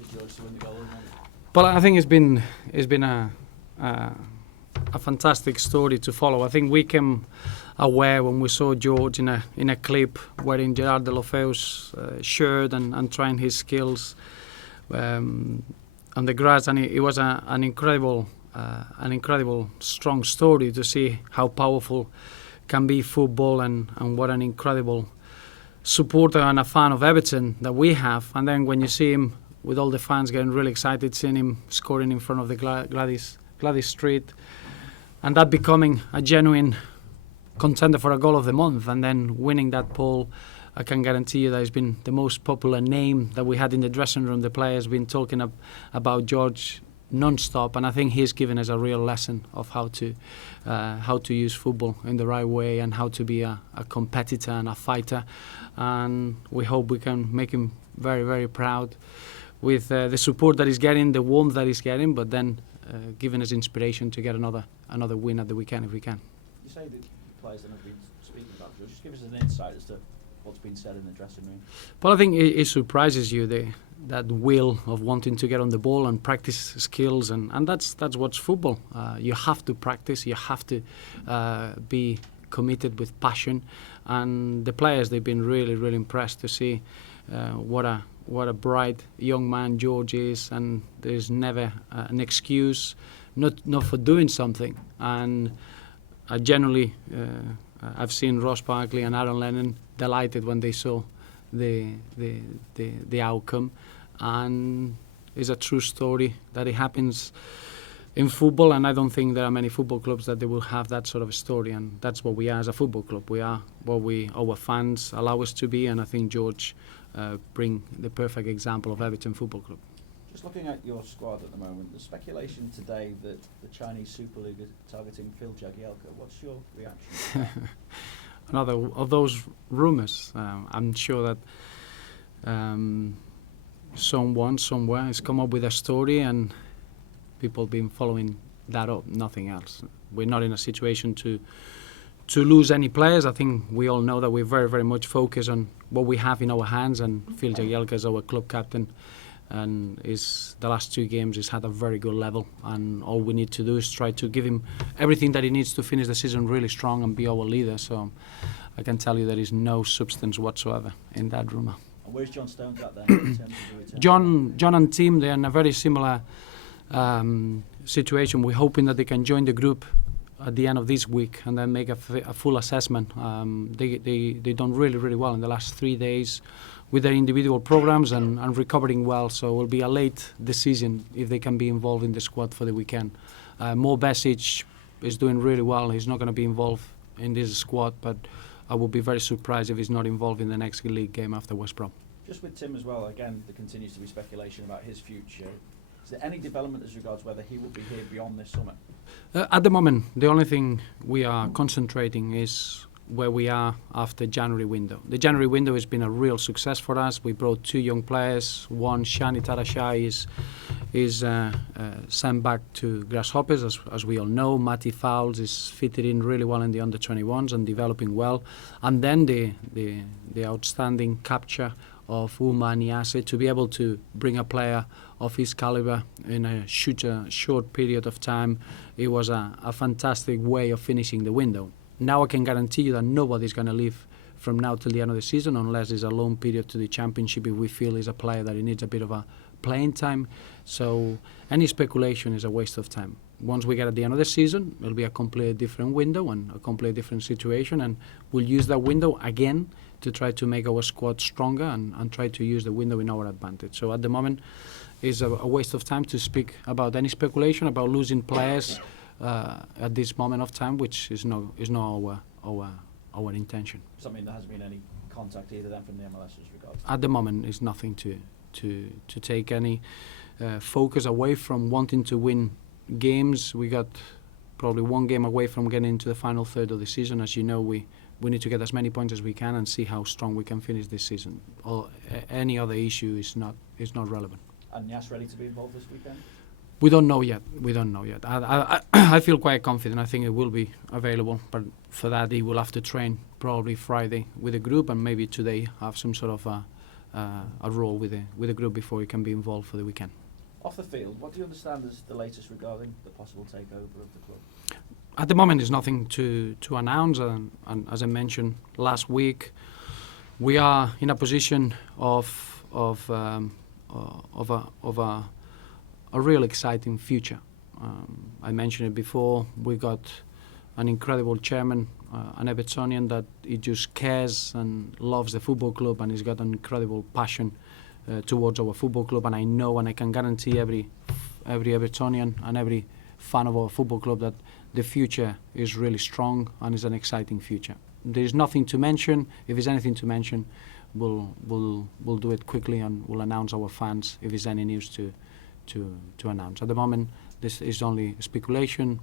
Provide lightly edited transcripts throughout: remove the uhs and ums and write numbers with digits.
for George to win the goal? Well, I think it's been a fantastic story to follow. I think we came aware when we saw George in a clip wearing Gerard Deulofeu's shirt and trying his skills on the grass, and it was an incredible strong story to see how powerful can be football and what an incredible supporter and a fan of Everton that we have. And then when you see him with all the fans getting really excited, seeing him scoring in front of the Gladys Street, and that becoming a genuine contender for a goal of the month, and then winning that poll, I can guarantee you that it's been the most popular name that we had in the dressing room. The players been talking about George non-stop, and I think he's given us a real lesson of how to use football in the right way and how to be a competitor and a fighter. And we hope we can make him very, very proud with the support that he's getting, the warmth that he's getting, but then giving us inspiration to get another win at the weekend if we can. You say that players that have been speaking about George. Just give us an insight as to what's been said in the dressing room. Well, I think it surprises you, that will of wanting to get on the ball and practice skills, and that's what's football. You have to practice, you have to be committed with passion, and the players, they've been really, really impressed to see what a bright young man George is, and there's never an excuse not for doing something. And I generally I've seen Ross Barkley and Aaron Lennon delighted when they saw the outcome, and it's a true story that it happens in football, and I don't think there are many football clubs that they will have that sort of a story, and that's what we are as a football club. We are what our fans allow us to be, and I think George bring the perfect example of Everton Football Club. Just looking at your squad at the moment, there's speculation today that the Chinese Super League is targeting Phil Jagielka. What's your reaction? Another of those rumours. I'm sure that someone somewhere has come up with a story and people have been following that up, nothing else. We're not in a situation to lose any players. I think we all know that we're very, very much focused on what we have in our hands, and Phil Jagielka is our club captain, and the last 2 games he's had a very good level, and all we need to do is try to give him everything that he needs to finish the season really strong and be our leader. So I can tell you there is no substance whatsoever in that rumour. And where's John Stones at then in terms of the return? John and team, they're in a very similar situation. We're hoping that they can join the group at the end of this week and then make a full assessment. They done really, really well in the last 3 days with their individual programs and recovering well. So it will be a late decision if they can be involved in the squad for the weekend. Mo Besic is doing really well. He's not going to be involved in this squad, but I would be very surprised if he's not involved in the next league game after West Brom. Just with Tim as well, again, there continues to be speculation about his future. Is there any development as regards whether he will be here beyond this summer? At the moment, the only thing we are concentrating is where we are after January window. The January window has been a real success for us. We brought 2 young players. One, Shani Tarashai, is sent back to Grasshoppers, as we all know. Matty Fowles is fitted in really well in the under-21s and developing well. And then the outstanding capture of Uma Niasse, to be able to bring a player of his caliber in a short period of time, it was a fantastic way of finishing the window. Now I can guarantee you that nobody's going to leave from now till the end of the season unless there's a loan period to the Championship if we feel he's a player that he needs a bit of a playing time. So any speculation is a waste of time. Once we get at the end of the season, it'll be a completely different window and a completely different situation, and we'll use that window again to try to make our squad stronger and try to use the window in our advantage. So at the moment, it's a waste of time to speak about any speculation about losing players at this moment of time, which is not our intention. Something there hasn't been any contact either then from the MLS as regards. At the moment, it's nothing to take any focus away from wanting to win games. We got probably 1 game away from getting into the final third of the season. As you know, we need to get as many points as we can and see how strong we can finish this season. Any other issue is not relevant. And Niasse ready to be involved this weekend? We don't know yet. I feel quite confident. I think it will be available, but for that he will have to train probably Friday with the group and maybe today have some sort of a role with the group before he can be involved for the weekend. Off the field, what do you understand is the latest regarding the possible takeover of the club? At the moment, there's nothing to announce, and as I mentioned last week, we are in a position of a real exciting future. I mentioned it before. We got an incredible chairman, an Evertonian that he just cares and loves the football club, and he's got an incredible passion towards our football club. And I know, and I can guarantee every Evertonian and every fan of our football club that the future is really strong and is an exciting future. There is nothing to mention. If there's anything to mention, we'll do it quickly, and we'll announce our fans if there's any news to announce. At the moment, this is only speculation,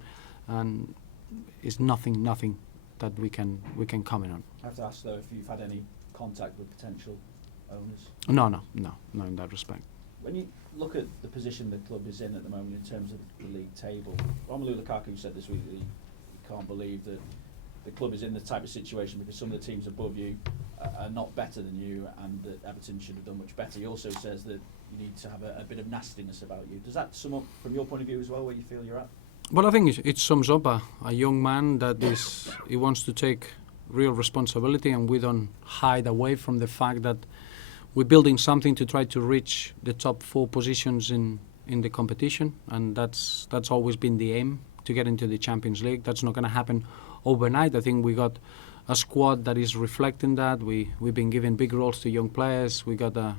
and it's nothing that we can comment on. I have to ask though if you've had any contact with potential owners. No, in that respect. When you look at the position the club is in at the moment in terms of the league table, Romelu Lukaku said this week that he can't believe that the club is in the type of situation because some of the teams above you are not better than you, and that Everton should have done much better. He also says that you need to have a bit of nastiness about you. Does that sum up from your point of view as well, where you feel you're at? Well, I think it sums up a young man that he wants to take real responsibility, and we don't hide away from the fact that we're building something to try to reach the top 4 positions in the competition, and that's always been the aim, to get into the Champions League. That's not going to happen overnight. I think we got a squad that is reflecting that. We've been giving big roles to young players. We got a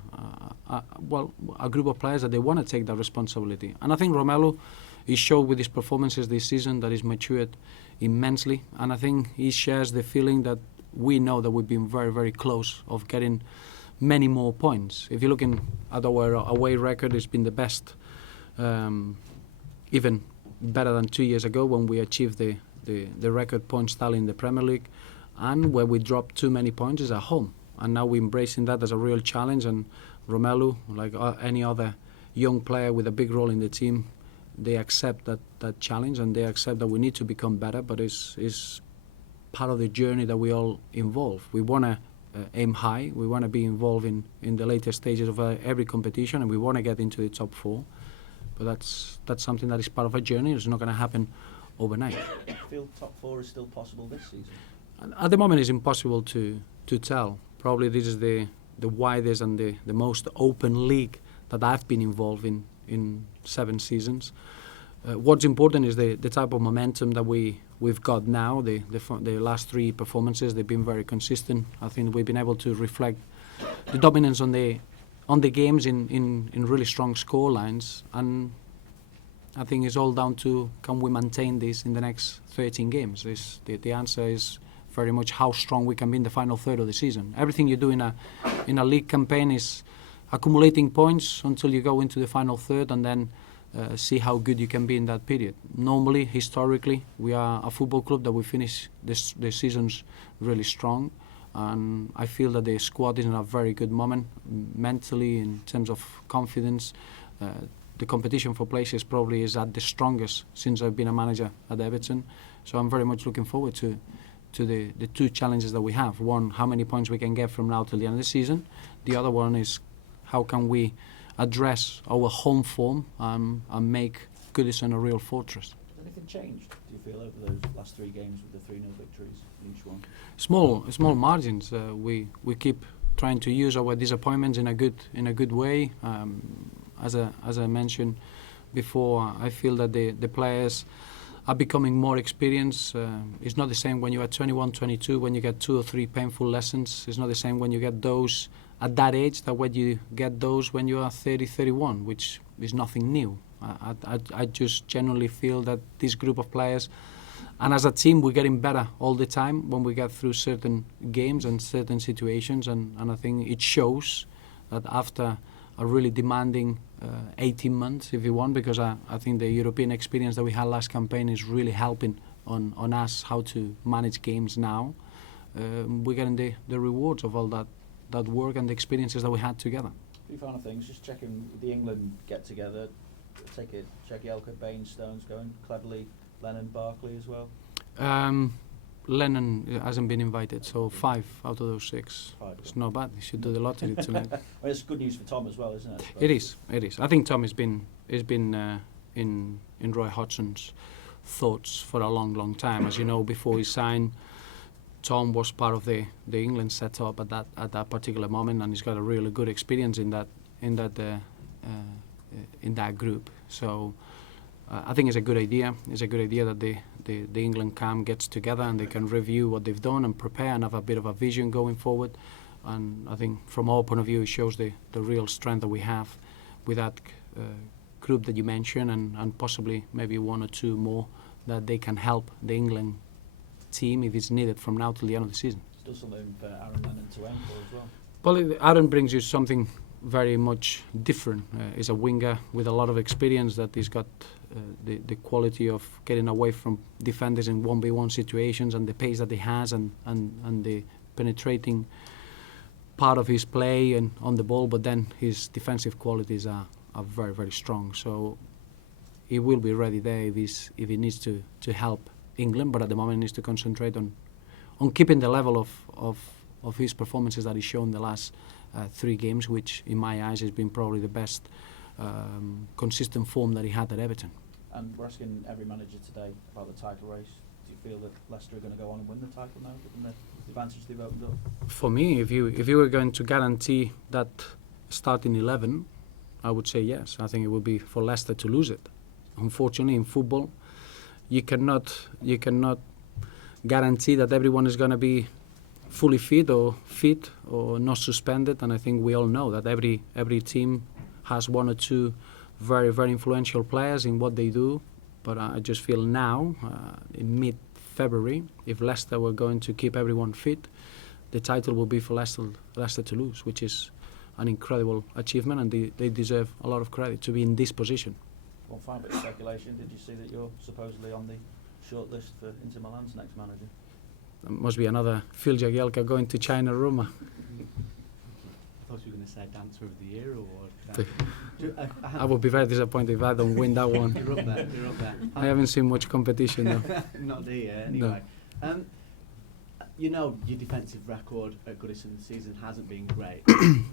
group of players that they want to take that responsibility. And I think Romelu, he showed with his performances this season that he's matured immensely. And I think he shares the feeling that we know that we've been very, very close of getting many more points. If you're looking at our away record, it's been the best, even better than 2 years ago when we achieved the record points tally in the Premier League, and where we dropped too many points is at home. And now we're embracing that as a real challenge, and Romelu, like any other young player with a big role in the team, they accept that challenge, and they accept that we need to become better, but it's part of the journey that we all involve. We want to aim high, we want to be involved in the later stages of every competition, and we want to get into the top 4. But that's something that is part of a journey. It's not going to happen overnight. Do you feel top 4 is still possible this season? At the moment, it's impossible to tell. Probably this is the widest and the most open league that I've been involved in 7 seasons. What's important is the type of momentum that we've got now. The last 3 performances, they've been very consistent. I think we've been able to reflect the dominance on the games in really strong score lines, and I think it's all down to, can we maintain this in the next 13 games? The answer is very much how strong we can be in the final third of the season. Everything you do in a league campaign is accumulating points until you go into the final third, and then see how good you can be in that period. Normally, historically, we are a football club that we finish the seasons really strong, and I feel that the squad is in a very good moment mentally in terms of confidence. The competition for places probably is at the strongest since I've been a manager at Everton, so I'm very much looking forward to the 2 challenges that we have. One, how many points we can get from now till the end of the season. The other one is how can we address our home form and make Goodison a real fortress. Has anything changed, do you feel, over those last 3 games with the 3-0 victories in each one? Small margins. We keep trying to use our disappointments in a good way. As I mentioned before, I feel that the players are becoming more experienced. It's not the same when you are 21, 22, when you get 2 or 3 painful lessons. It's not the same when you get those at that age that when you get those when you are 30, 31, which is nothing new. I just genuinely feel that this group of players, and as a team, we're getting better all the time when we get through certain games and certain situations, and I think it shows that after a really demanding 18 months, if you want, because I think the European experience that we had last campaign is really helping on us how to manage games now. We're getting the rewards of all that work and the experiences that we had together. 3 final things, just checking the England get-together. Take it, Jagielka, Bain, Stones going, Cleverley, Lennon, Barkley as well? Lennon hasn't been invited, so 5 out of those 6. 5. It's not bad. He should do the lottery tonight. Well, it's good news for Tom as well, isn't it? It is. It is. I think Tom has been in Roy Hodgson's thoughts for a long, long time. As you know, before he signed, Tom was part of the England setup at that particular moment, and he's got a really good experience in that group. So I think it's a good idea. It's a good idea that the England camp gets together and they can review what they've done and prepare and have a bit of a vision going forward. And I think from our point of view, it shows the real strength that we have with that group that you mentioned, and possibly maybe 1 or 2 more that they can help the England team if it's needed from now till the end of the season. Still something for Aaron Lennon to aim for as well. Well, Aaron brings you something very much different. He's a winger with a lot of experience that he's got the quality of getting away from defenders in 1v1 situations, and the pace that he has, and the penetrating part of his play and on the ball, but then his defensive qualities are very, very strong. So he will be ready there if he needs to help England, but at the moment he needs to concentrate on keeping the level of his performances that he's shown the last 3 games, which in my eyes has been probably the best consistent form that he had at Everton. And we're asking every manager today about the title race. Do you feel that Leicester are going to go on and win the title now, given the advantage they've opened up? For me, if you were going to guarantee that starting 11, I would say yes. I think it would be for Leicester to lose it. Unfortunately, in football, you cannot guarantee that everyone is going to be fully fit or not suspended, and I think we all know that every team has 1 or 2 very, very influential players in what they do. But I just feel now, in mid-February, if Leicester were going to keep everyone fit, the title will be for Leicester to lose, which is an incredible achievement, and they deserve a lot of credit to be in this position. One final bit of speculation. Did you see that you're supposedly on the short list for Inter Milan's next manager? There must be another Phil Jagielka going to China rumour. I thought you were going to say Dancer of the Year or what? I would be very disappointed if I don't win that one. You're up there. I haven't seen much competition though. Not there, anyway. No. You know your defensive record at Goodison this season hasn't been great.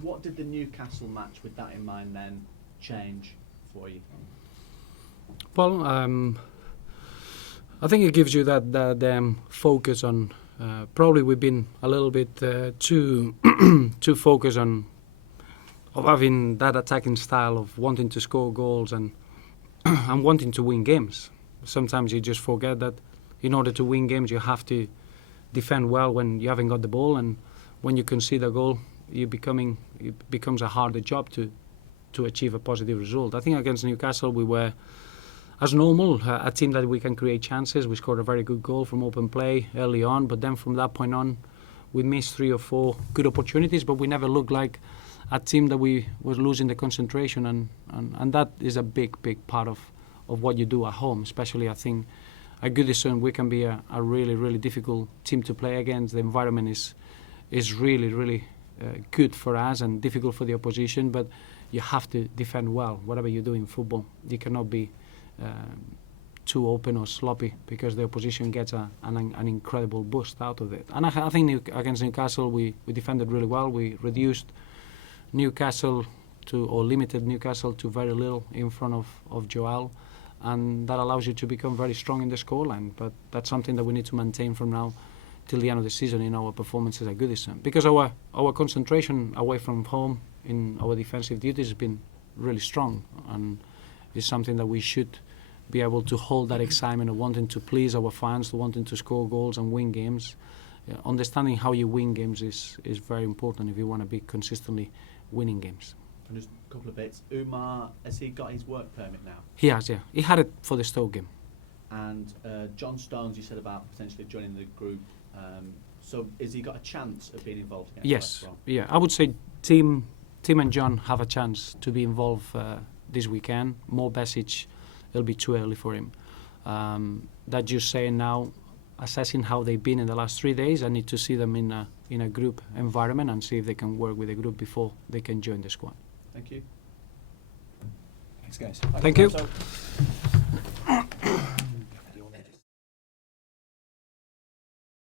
What did the Newcastle match, with that in mind, then change for you? Well, I think it gives you that focus on. Probably we've been a little bit too focused on having that attacking style of wanting to score goals and wanting to win games. Sometimes you just forget that in order to win games you have to defend well when you haven't got the ball, and when you concede a goal it becomes a harder job to achieve a positive result. I think against Newcastle we were, as normal, a team that we can create chances. We scored a very good goal from open play early on, but then from that point on we missed 3 or 4 good opportunities, but we never looked like a team that we was losing the concentration, and that is a big part of what you do at home. Especially I think at Goodison we can be a really, really difficult team to play against. The environment is really, really good for us and difficult for the opposition, but you have to defend well. Whatever you do in football, you cannot be too open or sloppy, because the opposition gets an incredible boost out of it. And I think against Newcastle we defended really well. We reduced Newcastle limited Newcastle to very little in front of Joel, and that allows you to become very strong in the scoreline. But that's something that we need to maintain from now till the end of the season in our performances at Goodison, because our concentration away from home in our defensive duties has been really strong, and it's something that we should be able to hold that excitement of wanting to please our fans, wanting to score goals and win games. Understanding how you win games is very important if you want to be consistently winning games. And just a couple of bits. Umar, has he got his work permit now? He has, yeah. He had it for the Stoke game. And John Stones, you said about potentially joining the group. So has he got a chance of being involved against West Brom? Yeah. I would say Tim and John have a chance to be involved this weekend. Mo Besic, it'll be too early for him. That just saying now, assessing how they've been in the last 3 days, I need to see them in a group environment and see if they can work with the group before they can join the squad. Thank you. Thanks, guys. Thank you.